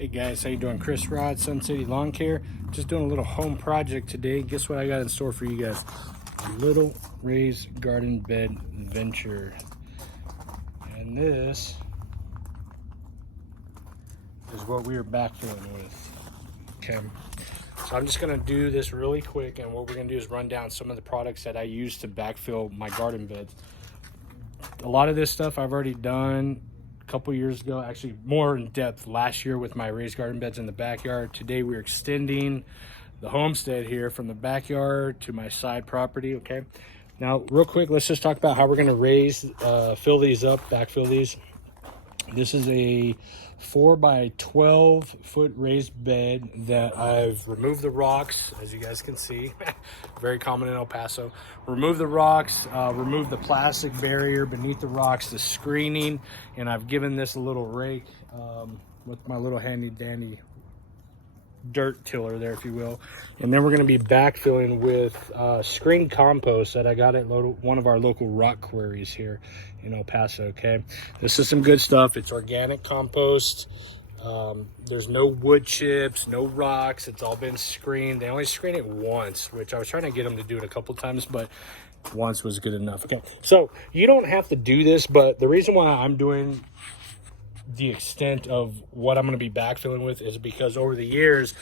Hey guys, how you doing? Chris Rod, Sun City Lawn Care. Just doing a little home project today. Guess what I got in store for you guys? A little raised garden bed venture. And this is what we are backfilling with. Okay. So I'm just gonna do this really quick, and what we're gonna do is run down some of the products that I use to backfill my garden beds. A lot of this stuff I've already done couple years ago, actually more in depth last year with my raised garden beds in the backyard. Today we're extending the homestead here from the backyard to my side property. Okay, now real quick, let's just talk about how we're going to fill these up, backfill these. This is a 4 by 12 foot raised bed that I've removed the rocks, as you guys can see. Very common in El Paso. Remove the rocks, remove the plastic barrier beneath the rocks, the screening, and I've given this a little rake with my little handy dandy dirt tiller there, if you will. And then we're going to be backfilling with screen compost that I got at one of our local rock quarries here in El Paso. Okay, this is some good stuff. It's organic compost. There's no wood chips, no rocks. It's all been screened. They only screen it once, which I was trying to get them to do it a couple times, but once was good enough. Okay, so you don't have to do this, but the reason why I'm doing the extent of what I'm going to be backfilling with is because over the years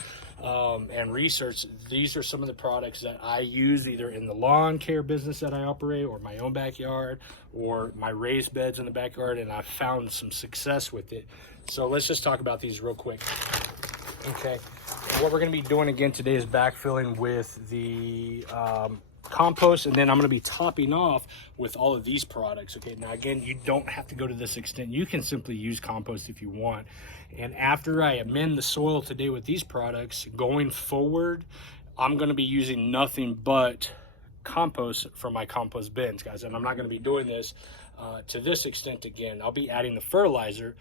and research, these are some of the products that I use either in the lawn care business that I operate, or my own backyard, or my raised beds in the backyard, and I've found some success with it. So let's just talk about these real quick. Okay, what we're going to be doing again today is backfilling with the compost, and then I'm going to be topping off with all of these products. Okay, now again, you don't have to go to this extent. You can simply use compost if you want. And after I amend the soil today with these products, going forward, I'm going to be using nothing but compost for my compost bins, guys. And I'm not going to be doing this to this extent again. I'll be adding the fertilizer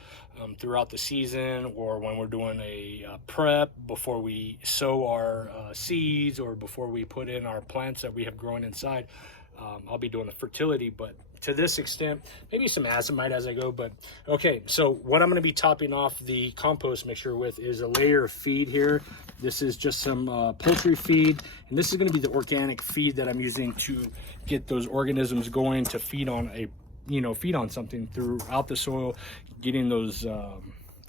throughout the season, or when we're doing a prep before we sow our seeds, or before we put in our plants that we have growing inside. I'll be doing the fertility, but to this extent, maybe some Azomite as I go. But okay, so what I'm going to be topping off the compost mixture with is a layer of feed here. This is just some poultry feed, and this is going to be the organic feed that I'm using to get those organisms going to feed on something throughout the soil, getting those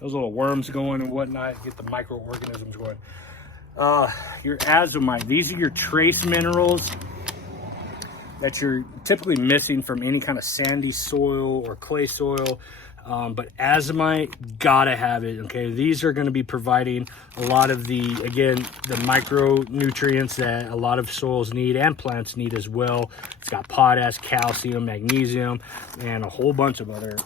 little worms going and whatnot, get the microorganisms going. Your Azomite, these are your trace minerals that you're typically missing from any kind of sandy soil or clay soil. But Azomite, gotta have it. Okay, these are going to be providing a lot of the micronutrients that a lot of soils need and plants need as well. It's got potash, calcium, magnesium, and a whole bunch of other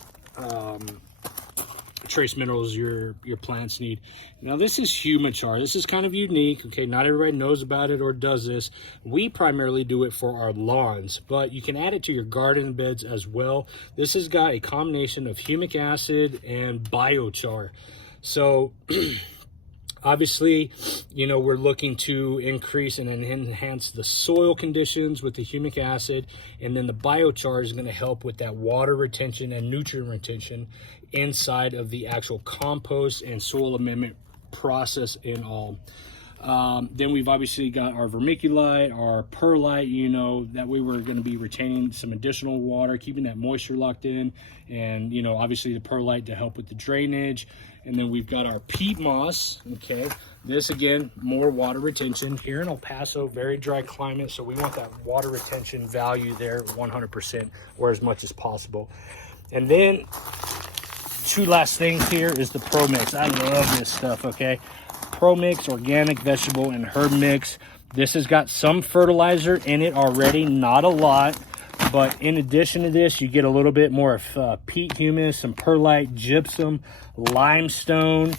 trace minerals your plants need. Now this is Humachar. This is kind of unique. Okay, not everybody knows about it or does this. We primarily do it for our lawns, but you can add it to your garden beds as well. This has got a combination of humic acid and biochar. So obviously, we're looking to increase and enhance the soil conditions with the humic acid, and then the biochar is going to help with that water retention and nutrient retention inside of the actual compost and soil amendment process in all. Then we've obviously got our vermiculite, our perlite, that way we're going to be retaining some additional water, keeping that moisture locked in, and obviously the perlite to help with the drainage. And then we've got our peat moss. Okay, this again, more water retention here in El Paso, very dry climate, so we want that water retention value there 100%, or as much as possible. And then two last things here is the Pro Mix. I love this stuff. Okay, Pro Mix organic vegetable and herb mix. This has got some fertilizer in it already, not a lot, but in addition to this, you get a little bit more of peat humus, some perlite, gypsum, limestone.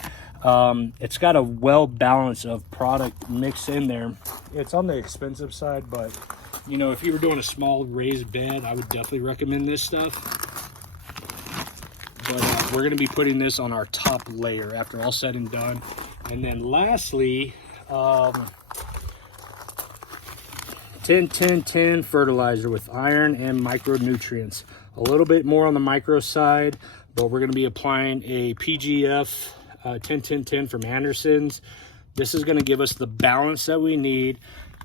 It's got a well balance of product mixed in there. It's on the expensive side, but if you were doing a small raised bed, I would definitely recommend this stuff. But we're going to be putting this on our top layer after all said and done. And then lastly, 10-10-10 fertilizer with iron and micronutrients. A little bit more on the micro side, but we're going to be applying a PGF 10-10-10 from Anderson's. This is going to give us the balance that we need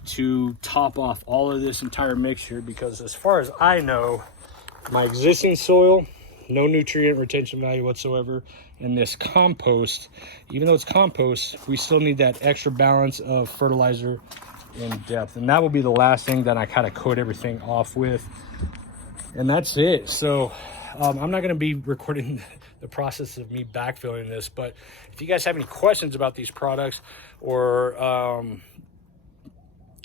to top off all of this entire mixture, because as far as I know, my existing soil, no nutrient retention value whatsoever, and this compost, even though it's compost, we still need that extra balance of fertilizer and depth, and that will be the last thing that I kind of coat everything off with, and that's it. So I'm not going to be recording the process of me backfilling this, but if you guys have any questions about these products, or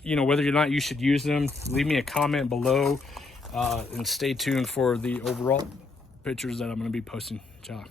you know, whether or not you should use them, leave me a comment below, and stay tuned for the overall pictures that I'm going to be posting. Ciao.